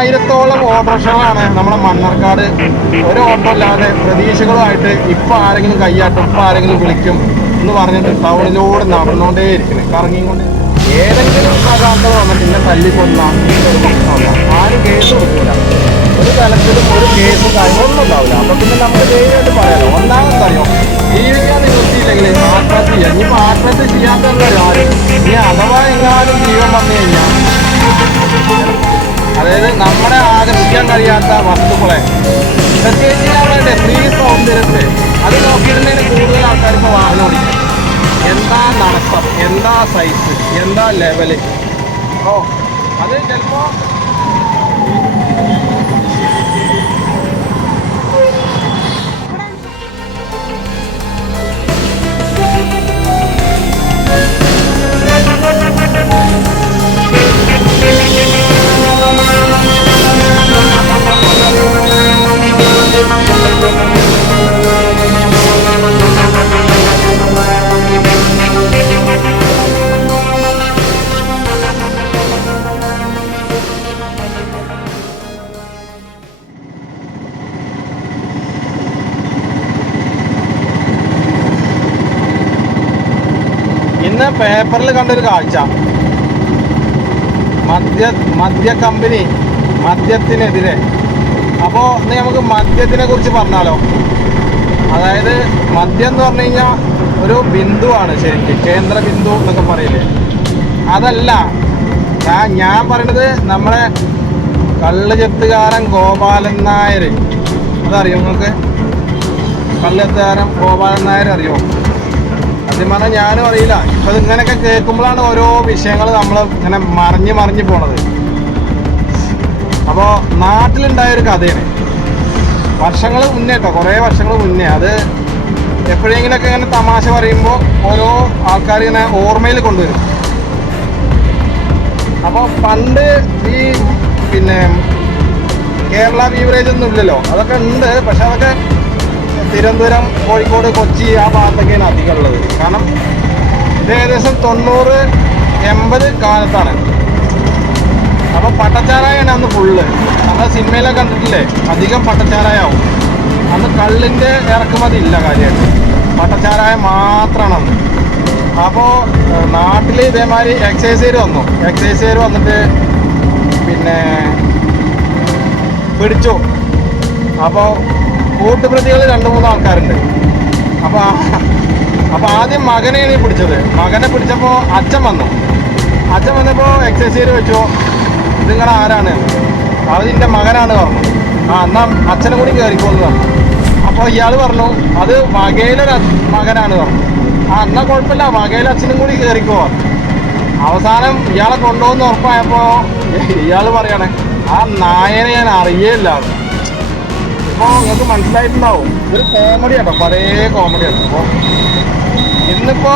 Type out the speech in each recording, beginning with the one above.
ആയിരത്തോളം ഓട്ടോറിക്ഷകളാണ് നമ്മുടെ മണ്ണർക്കാട്. ഒരു ഓട്ടോ ഇല്ലാതെ പ്രതീക്ഷകളുമായിട്ട് ഇപ്പം ആരെങ്കിലും കയ്യാട്ടും ഇപ്പം ആരെങ്കിലും വിളിക്കും എന്ന് പറഞ്ഞിട്ട് ടൗണിലൂടെ നടന്നുകൊണ്ടേ ഇരിക്കുന്നത് കറങ്ങിക്കൊണ്ട് ഏതെങ്കിലും സഹാക്കൾ വന്നിട്ട് ഇന്നെ തല്ലിക്കൊന്ന ആരും കേസ് കൊടുക്കില്ല ഒരു തലത്തിലും ഒരു കേസും കാര്യങ്ങളൊന്നും ഉണ്ടാവില്ല. അപ്പം പിന്നെ നമുക്ക് ധൈര്യമായിട്ട് പറയാലോ. ഒന്നാമത് നമ്മളെ ആകർഷിക്കാൻ കഴിയാത്ത വസ്തുക്കളെ. പ്രത്യേകിച്ച് അവരുടെ സ്ത്രീ സൗന്ദര്യത്തെ. അത് നോക്കിയിരുന്നതിന് കൂടുതൽ ആൾക്കാർ ഇപ്പോൾ വാഹനം ഓടിക്കും. എന്താ നടത്തം? എന്താ സൈസ് എന്താ ലെവൽ ഓ അത് ചിലപ്പോ ഇന്ന് പേപ്പറിൽ കണ്ടൊരു കാഴ്ച. മദ്യ മദ്യ കമ്പനി മദ്യത്തിനെതിരെ. അപ്പോൾ ഇന്ന് നമുക്ക് മദ്യത്തിനെ കുറിച്ച് പറഞ്ഞാലോ? അതായത് മദ്യം എന്ന് പറഞ്ഞു കഴിഞ്ഞാൽ ഒരു ബിന്ദുവാണ് ശരിക്കും കേന്ദ്ര ബിന്ദു എന്നൊക്കെ പറയില്ലേ? അതല്ല ഞാൻ ഞാൻ പറയണത് നമ്മുടെ കള്ളുചെത്തുകാരൻ ഗോപാലൻ നായർ അതറിയോ നിങ്ങൾക്ക്? കള്ളുചെത്തുകാരൻ ഗോപാലൻ നായർ അറിയോ സത്യം പറഞ്ഞാൽ ഞാനും അറിയില്ല. ഇപ്പൊ ഇങ്ങനെയൊക്കെ കേൾക്കുമ്പോഴാണ് ഓരോ വിഷയങ്ങൾ നമ്മൾ ഇങ്ങനെ മറിഞ്ഞ് മറിഞ്ഞ് പോണത്. അപ്പോൾ നാട്ടിലുണ്ടായ ഒരു കഥയാണ്. വർഷങ്ങൾ മുന്നേ കേട്ടോ കുറേ വർഷങ്ങൾ മുന്നേ. അത് എപ്പോഴെങ്കിലൊക്കെ ഇങ്ങനെ തമാശ പറയുമ്പോൾ ഓരോ ആൾക്കാർ ഇങ്ങനെ ഓർമ്മയിൽ കൊണ്ടുവരും. അപ്പോൾ പണ്ട് ഈ പിന്നെ കേരള ബീവറേജ് ഒന്നും ഇല്ലല്ലോ. അതൊക്കെ ഉണ്ട് പക്ഷെ അതൊക്കെ തിരുവനന്തപുരം കോഴിക്കോട് കൊച്ചി ആ ഭാഗത്തൊക്കെയാണ് അധികം ഉള്ളത്. കാരണം ഇത് ഏകദേശം തൊണ്ണൂറ് എൺപത് കാലത്താണ്. അപ്പോൾ പട്ടച്ചാരായാണ് അന്ന് ഫുള്ള് നമ്മുടെ സിനിമയിലൊക്കെ കണ്ടിട്ടില്ലേ? അധികം പട്ടച്ചാരായാവും. അന്ന് കള്ളിന്റെ ഇറക്കുമതി ഇല്ല കാര്യമായിട്ട്. പട്ടച്ചാരായ മാത്രമാണ് അന്ന്. അപ്പോൾ നാട്ടിൽ ഇതേമാതിരി എക്സൈസുകാർ വന്നു. എക്സൈസുകാർ വന്നിട്ട് പിന്നെ പിടിച്ചു. അപ്പോൾ കൂട്ടുപ്രതികൾ രണ്ട് മൂന്ന് ആൾക്കാരുണ്ട്. അപ്പോൾ അപ്പോൾ ആദ്യം മകനെയാണ് പിടിച്ചത്. മകനെ പിടിച്ചപ്പോൾ അച്ഛൻ വന്നു. അച്ഛൻ വന്നപ്പോൾ എക്സൈസുകാർ വെച്ചു. നിങ്ങൾ ആരാണ്? അത് എന്റെ മകനാണ് പറഞ്ഞു. ആ എന്നാ അച്ഛനും കൂടി കയറിക്കോന്ന് പറഞ്ഞു. അപ്പോൾ ഇയാൾ പറഞ്ഞു അത് വകയിലൊരു മകനാണ് പറഞ്ഞു. ആ എന്നാ കുഴപ്പമില്ല. വകയിലെ അച്ഛനും കൂടി കയറിക്കോ അവസാനം ഇയാളെ കൊണ്ടുപോകുന്ന ഉറപ്പായപ്പോൾ ഇയാൾ പറയാണ് ആ നായനെ ഞാൻ അറിയേയില്ല. ഇപ്പോൾ നിങ്ങൾക്ക് മനസ്സിലായിട്ടുണ്ടാവും. ഒരു കോമഡി ആട്ടോ. പഴയ കോമഡിയാണ് അപ്പോൾ ഇന്നിപ്പോ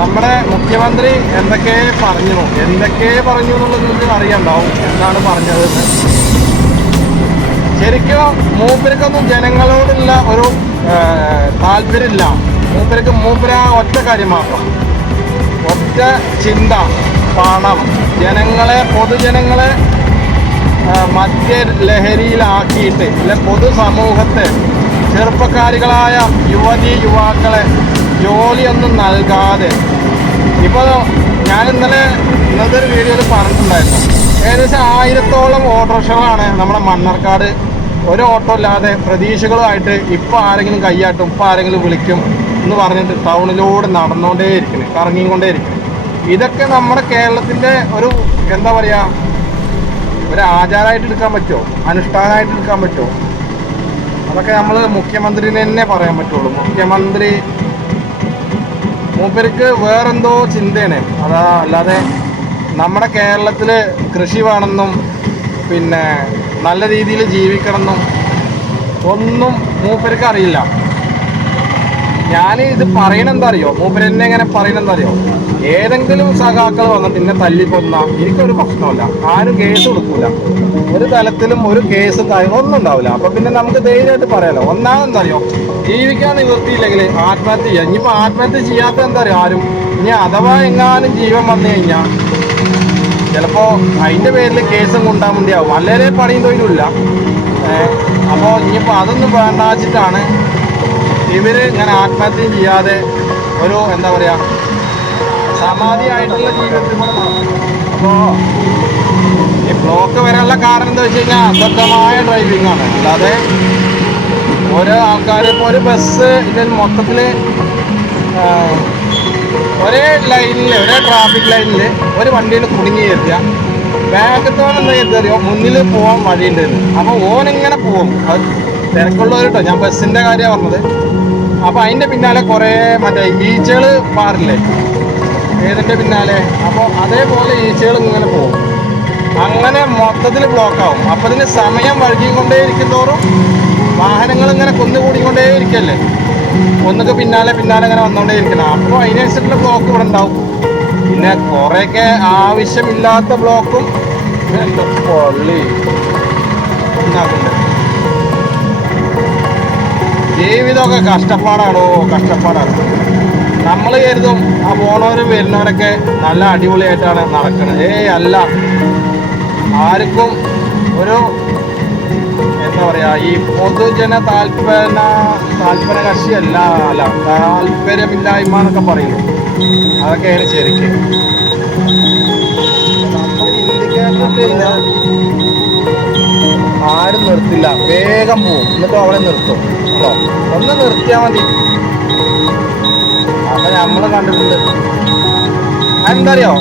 നമ്മുടെ മുഖ്യമന്ത്രി എന്തൊക്കെ പറഞ്ഞു എന്തൊക്കെ പറഞ്ഞു എന്നുള്ളത് നിങ്ങൾക്ക് അറിയണ്ടാവും എന്താണ് പറഞ്ഞതെന്ന്. ശരിക്കും മൂപ്പർക്കൊന്നും ജനങ്ങളോടുള്ള ഒരു താല്പര്യമില്ല. മൂപ്പർക്ക് മൂപ്പര ഒറ്റ കാര്യം മാത്രം. ഒറ്റ ചിന്ത പണം. ജനങ്ങളെ പൊതുജനങ്ങളെ മദ്യ ലഹരിയിലാക്കിയിട്ട് അല്ലെ പൊതുസമൂഹത്തെ ചെറുപ്പക്കാരികളായ യുവതി യുവാക്കളെ ജോലിയൊന്നും നൽകാതെ. ഇപ്പോൾ ഞാൻ ഇന്നലെ ഇന്നത്തെ ഒരു വീഡിയോയിൽ പറഞ്ഞിട്ടുണ്ടായിരുന്നു. ഏകദേശം ആയിരത്തോളം ഓട്ടോറിക്ഷകളാണ് നമ്മുടെ മണ്ണർക്കാട്. ഒരു ഓട്ടോ ഇല്ലാതെ പ്രതീക്ഷകളുമായിട്ട് ഇപ്പോൾ ആരെങ്കിലും കയ്യാട്ടും ഇപ്പോൾ ആരെങ്കിലും വിളിക്കും എന്ന് പറഞ്ഞിട്ട് ടൗണിലൂടെ നടന്നുകൊണ്ടേ ഇരിക്കുന്നത് കറങ്ങിക്കൊണ്ടേ ഇരിക്കുന്നത് ഇതൊക്കെ നമ്മുടെ കേരളത്തിന്റെ ഒരു എന്താ പറയുക ഒരു ആചാരമായിട്ട് എടുക്കാൻ പറ്റുമോ? അനുഷ്ഠാനമായിട്ട് എടുക്കാൻ പറ്റുമോ? അതൊക്കെ നമ്മൾ മുഖ്യമന്ത്രിനെ തന്നെ പറയാൻ പറ്റുള്ളൂ. മുഖ്യമന്ത്രി മൂപ്പർക്ക് വേറെന്തോ ചിന്തയാണ്. അതാ അല്ലാതെ നമ്മുടെ കേരളത്തിൽ കൃഷി വേണമെന്നും പിന്നെ നല്ല രീതിയിൽ ജീവിക്കണമെന്നും ഒന്നും മൂപ്പർക്ക് അറിയില്ല. ഞാൻ ഇത് പറയണെന്താ അറിയോ മൂപ്പര് എന്നെ എങ്ങനെ പറയണെന്താ അറിയോ ഏതെങ്കിലും സഖാക്കൾ വന്നിട്ട് എന്നെ തല്ലിക്കൊന്ന. എനിക്കൊരു പ്രശ്നമില്ല ആരും കേസ് കൊടുക്കൂല. ഒരു തലത്തിലും ഒരു കേസ് കാര്യങ്ങളൊന്നും ഉണ്ടാവില്ല. അപ്പൊ പിന്നെ നമുക്ക് ധൈര്യമായിട്ട് പറയാലോ. ഒന്നാമതെന്താ അറിയോ ജീവിക്കാൻ നിവൃത്തിയില്ലെങ്കിൽ ആത്മഹത്യ ചെയ്യാം. ഇനിയിപ്പോ ആത്മഹത്യ ചെയ്യാത്ത എന്താ അറിയോ ആരും? ഇനി അഥവാ എങ്ങാനും ജീവൻ വന്നു കഴിഞ്ഞാൽ ചിലപ്പോ അതിന്റെ പേരിൽ കേസും കൊണ്ടാൻ വേണ്ടിയാവും വളരെ പണിയും തൊഴിലില്ല അപ്പോൾ ഇനിയിപ്പോൾ അതൊന്നും വേണ്ടാച്ചിട്ടാണ് ഇവർ ഇങ്ങനെ ആത്മഹത്യ ചെയ്യാതെ ഒരു എന്താ പറയാ സമാധിയായിട്ടുള്ള ജീവിതത്തിൽ അപ്പോ ഈ ബ്ലോക്ക് വരാനുള്ള കാരണം എന്താ വെച്ച് കഴിഞ്ഞാൽ അശ്രദ്ധമായ ഡ്രൈവിംഗ് ആണ്. അല്ലാതെ ഓരോ ആൾക്കാർ ഇപ്പോൾ ഒരു ബസ് ഇതിൽ മൊത്തത്തിൽ ഒരേ ലൈനിൽ ഒരേ ട്രാഫിക് ലൈനിൽ ഒരു വണ്ടിയിൽ കുടുങ്ങി കയറ്റുക ബാക്കത്തോളം എന്താ കയറിയോ മുന്നിൽ പോകാൻ വഴിയുണ്ടെന്ന് അപ്പോൾ ഓനിങ്ങനെ പോകും അത് തിരക്കുള്ളവർ കേട്ടോ ഞാൻ ബസ്സിന്റെ കാര്യമാണ് പറഞ്ഞത്. അപ്പോൾ അതിന്റെ പിന്നാലെ കുറേ മറ്റേ ഈച്ചകൾ പാറില്ലേ ഏതിന്റെ പിന്നാലെ? അപ്പോൾ അതേപോലെ ഈച്ചകൾ ഇങ്ങനെ പോകും. അങ്ങനെ മൊത്തത്തിൽ ബ്ലോക്ക് ആവും. അപ്പോൾ ഇതിന് സമയം വഴുകിക്കൊണ്ടേ ഇരിക്കുന്തോറും വാഹനങ്ങൾ ഇങ്ങനെ കുന്നുകൂടിക്കൊണ്ടേ ഇരിക്കല്ലേ ഒന്നൊക്കെ പിന്നാലെ പിന്നാലെ ഇങ്ങനെ വന്നുകൊണ്ടേ ഇരിക്കണം അപ്പോൾ അതിനനുസരിച്ചുള്ള ബ്ലോക്ക് ഇവിടെ ഉണ്ടാവും. പിന്നെ കുറേയൊക്കെ ആവശ്യമില്ലാത്ത ബ്ലോക്കും പള്ളി. ഉണ്ടാക്കുന്നുണ്ട് ജീവിതമൊക്കെ കഷ്ടപ്പാടാണോ? കഷ്ടപ്പാടാണ്. നമ്മൾ കരുതും ആ പോണവരും വരുന്നവരൊക്കെ നല്ല അടിപൊളിയായിട്ടാണ് നടക്കുന്നത് ഏയ് അല്ല. ആർക്കും ഒരു എന്താ പറയാ ഈ പൊതുജന താല്പര്യ താല്പര്യ കക്ഷിയല്ല അല്ല താല്പര്യമില്ലായ്മ എന്നൊക്കെ പറയുന്നു അതൊക്കെയാണ് ശരിക്കും. ആരും നിർത്തില്ല. വേഗം പോവും. എന്നിട്ട് അവളെ നിർത്തും. കേട്ടോ ഒന്ന് നിർത്തിയാൽ മതി. അപ്പൊ നമ്മൾ കണ്ടിട്ടുണ്ട്. എന്തറിയോ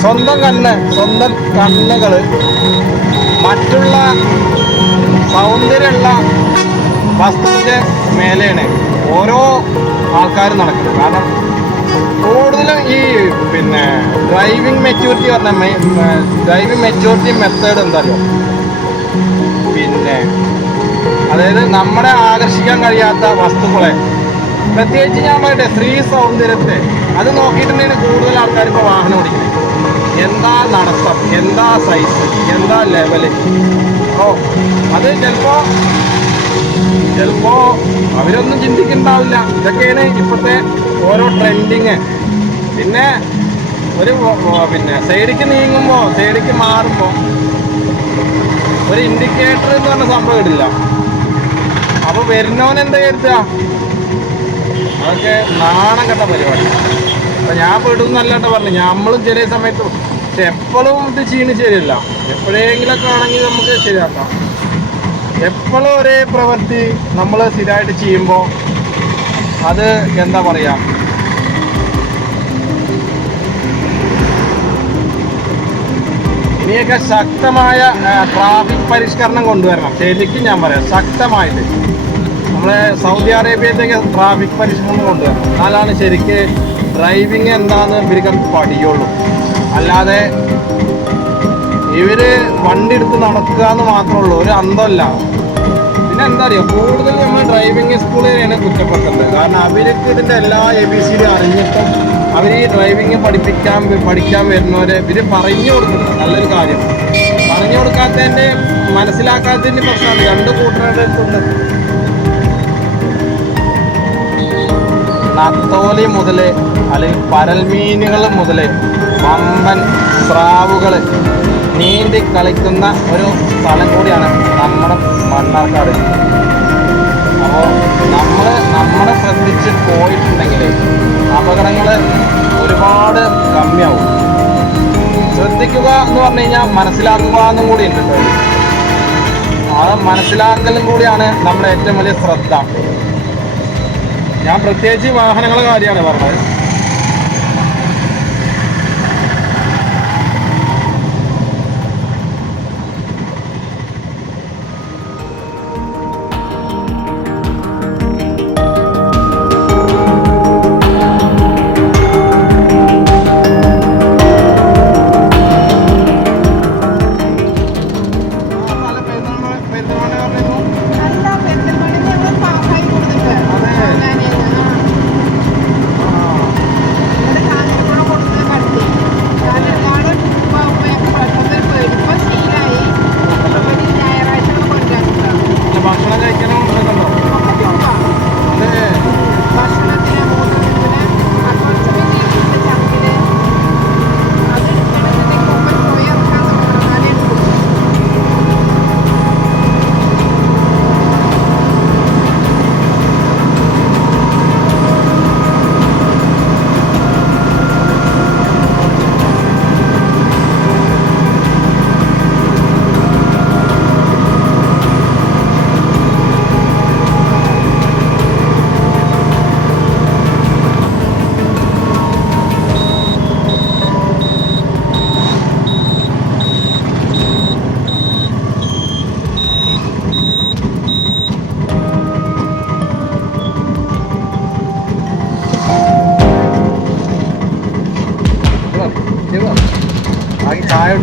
സ്വന്തം കണ്ണ് സ്വന്തം കണ്ണുകൾ മറ്റുള്ള സൗന്ദര്യമുള്ള വസ്തുവിന്റെ മേലെയാണ് ഓരോ ആൾക്കാരും നടക്കുന്നത്. കാരണം കൂടുതലും ഈ പിന്നെ ഡ്രൈവിംഗ് മെച്യൂരിറ്റി പറഞ്ഞ ഡ്രൈവിംഗ് മെച്യൂരിറ്റി മെത്തേഡ് എന്താ പിന്നെ അതായത് നമ്മളെ ആകർഷിക്കാൻ കഴിയാത്ത വസ്തുക്കളെ. പ്രത്യേകിച്ച് ഞാൻ പറയട്ടെ സ്ത്രീ സൗന്ദര്യത്തെ. അത് നോക്കിയിട്ടുണ്ടെങ്കിൽ കൂടുതൽ ആൾക്കാർ ഇപ്പോൾ വാഹനം ഓടിക്കുന്നത് എന്താ നടത്തം? എന്താ സൈസ് എന്താ ലെവൽ ഓ അത് ചിലപ്പോ ചിലപ്പോ അവരൊന്നും ചിന്തിക്കുന്നുണ്ടാവില്ല ഇതൊക്കെയാണ് ഇപ്പോഴത്തെ ഓരോ ട്രെൻഡിങ് പിന്നെ ഒരു പിന്നെ സൈഡിക്ക് നീങ്ങുമ്പോൾ സൈഡിക്ക് മാറുമ്പോൾ ഒരു ഇൻഡിക്കേറ്റർ എന്ന് പറഞ്ഞ സംഭവം ഇടില്ല. അപ്പൊ വരുന്നവൻ എന്താ കരുതുക അതൊക്കെ നാണം കെട്ട പരിപാടി. അപ്പൊ ഞാൻ പെടുന്നല്ലാണ്ട് പറഞ്ഞു. നമ്മളും ചെറിയ സമയത്ത് പക്ഷെ എപ്പോഴും ഇത് ചെയ്യുന്നത് ശരിയല്ല. എപ്പോഴെങ്കിലൊക്കെ ആണെങ്കിൽ നമുക്ക് ശരിയാക്കാം. എപ്പോഴും ഒരേ പ്രവൃത്തി നമ്മൾ സ്ഥിരമായിട്ട് ചെയ്യുമ്പോൾ അത് എന്താ പറയാ? ഇനിയൊക്കെ ശക്തമായ ട്രാഫിക് പരിഷ്കരണം കൊണ്ടുവരണം. ശരിക്കും ഞാൻ പറയാം ശക്തമായിട്ട്. നമ്മളെ സൗദി അറേബ്യയിലേക്ക് ട്രാഫിക് പരിഷ്കരണം കൊണ്ടുവരണം. എന്നാലാണ് ശരിക്ക് ഡ്രൈവിങ് എന്താണെന്ന് ഇവർക്ക് പഠിയുള്ളൂ. അല്ലാതെ ഇവർ വണ്ടി എടുത്ത് നടക്കുക എന്ന് മാത്രമേ ഉള്ളൂ. ഒരു അന്തമല്ല പിന്നെ എന്താ അറിയോ കൂടുതൽ നമ്മൾ ഡ്രൈവിംഗ് സ്കൂളിനെയാണ് കുറ്റപ്പെടുത്തുന്നത് കാരണം അവർക്ക് ഇതിന്റെ എല്ലാ എ ബി സി അറിഞ്ഞിട്ടും അവർ ഈ ഡ്രൈവിംഗ് പഠിപ്പിക്കാൻ പഠിക്കാൻ വരുന്നവരെ ഇവർ പറഞ്ഞു കൊടുക്കുന്നു നല്ലൊരു കാര്യം. പറഞ്ഞു കൊടുക്കാത്തതിന്റെ മനസ്സിലാക്കാത്തതിന്റെ പ്രശ്നമാണ്. രണ്ട് കൂട്ടരുടെ നത്തോലി മുതൽ അല്ലെങ്കിൽ പരൽമീനുകൾ മുതൽ വമ്പൻ സ്രാവുകൾ നീന്തി കളിക്കുന്ന ഒരു സ്ഥലം കൂടിയാണ് നമ്മുടെ മണ്ണാർക്കാട്. അപ്പോൾ നമ്മൾ നമ്മളെ ശ്രദ്ധിച്ച് പോയിട്ടുണ്ടെങ്കിൽ അപകടങ്ങൾ ഒരുപാട് കമ്മിയാവും. ശ്രദ്ധിക്കുക എന്ന് പറഞ്ഞു കഴിഞ്ഞാൽ മനസ്സിലാക്കുക എന്നും കൂടി ഉണ്ട് അത് മനസ്സിലാക്കലും കൂടിയാണ് നമ്മുടെ ഏറ്റവും വലിയ ശ്രദ്ധ. ഞാൻ പ്രത്യേകിച്ച് വാഹനങ്ങളുടെ കാര്യമാണ് പറഞ്ഞത്.